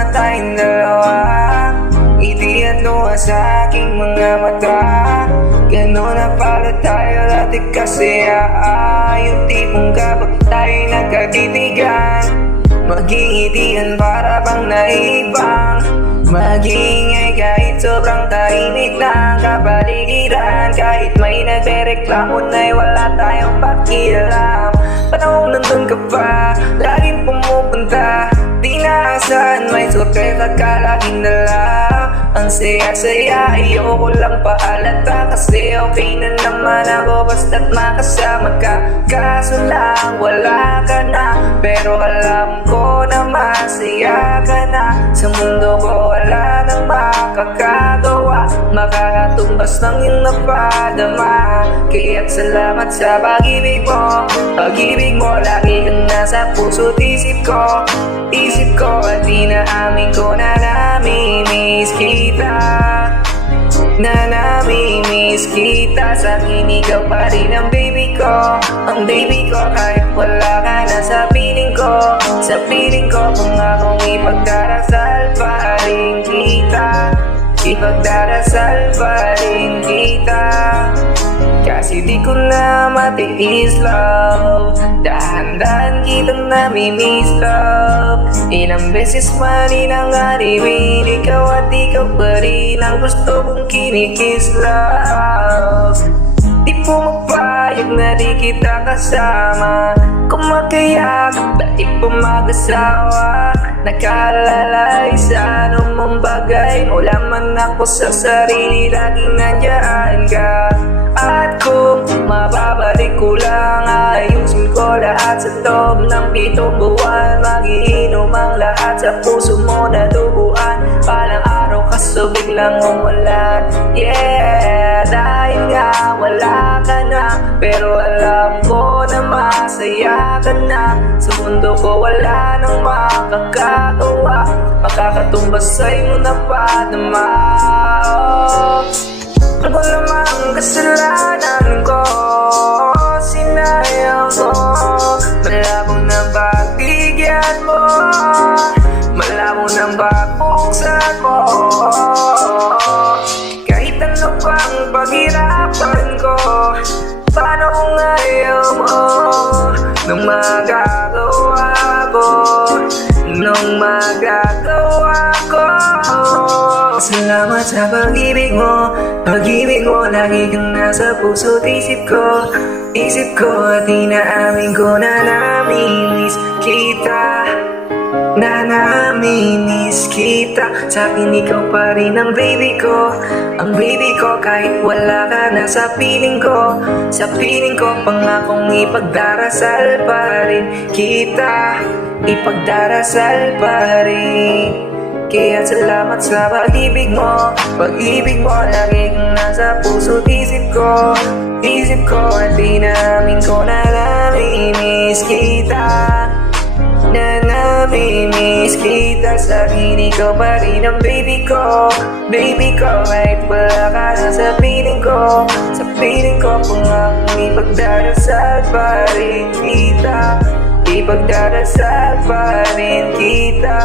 naman tayong dalawa. Ngiti at luha sa aking mga mata. Gano'n na pala tayo dati kasi yung tipong kapag tayo'y nagkatitigan, magingitian para bang naibang, magingay kahit sobrang tahimik ng kapaligiran. Kahit may nagre-reklamo na'y wala tayong pakialam. Panahong nandun ka pa, laging pumupunta, di naasahan may sorpresa ka laging dala. Ang saya-saya, ayoko lang paalata, kasi okay na naman ako basta't makasama ka. Kaso lang, wala ka na, pero alam ko na masaya ka na. Sa mundo ko wala nang makakagawa, makakatumbas ng iyong napadama. Kaya't salamat sa pag-ibig mo. Pag-ibig mo, lagi kang nasa puso't isip ko. Isip ko at inaamin ko na namimiss kita, na namimiss kita. Sa akin ikaw pa rin ang baby ko, ang baby ko. Kahit wala ka na sa piling ko, sa piling ko, pangakong ipagdarasal pa rin kita, ipagdarasal pa rin kita. Kasi di ko na matiis, love, dahan-dahan kitang namimiss, love. Ilang beses man inangaribin, ikaw at ikaw pa rin ang gusto kong kinikiss, love. Di pumapayag na di kita kasama, kumakayakap dahil pa mag-asawa. Nakalalay sa anumang bagay, wala man ako sa sarili, laging nandyan ka. At kung mababalik ko lang, ayusin ko lahat sa loob ng 7 buwan. Magiinom ang lahat sa puso mo na duguan. Palang araw kaso biglang umulan, yeah. Dahil nga wala ka na, pero alam ko na masaya ka na. Sa mundo ko wala nang makakagawa, makakatumbas sa'yo na padama. Ako namang kasalanan ko, sinayang ko, malabong na pagbigyan mo, malabong na pagbuksan mo. Kahit ano pang paghirapan ko, paano kung ayaw mo, nung magagawa ko, nung magagawa ko. Salamat sa pag-ibig mo, pag-ibig mo, lagi kang nasa puso't isip ko. Isip ko at inaamin ko na namimiss kita, na namimiss kita. Sa akin ikaw pa rin ang baby ko, ang baby ko. Kahit wala ka na sa piling ko, sa piling ko, pangakong ipagdarasal pa rin kita, ipagdarasal pa rin. Kaya salamat sa pag-ibig mo, pag-ibig mo, lagi kang nasa puso't isip ko. Isip ko at inamin ko na namimiss kita, na namimiss kita. Sa akin ikaw pa rin ang baby ko, baby ko. Kahit wala ka na sa piling ko, sa piling ko, pangakong ipagdarasal pa rin kita, ipagdarasal pa rin kita.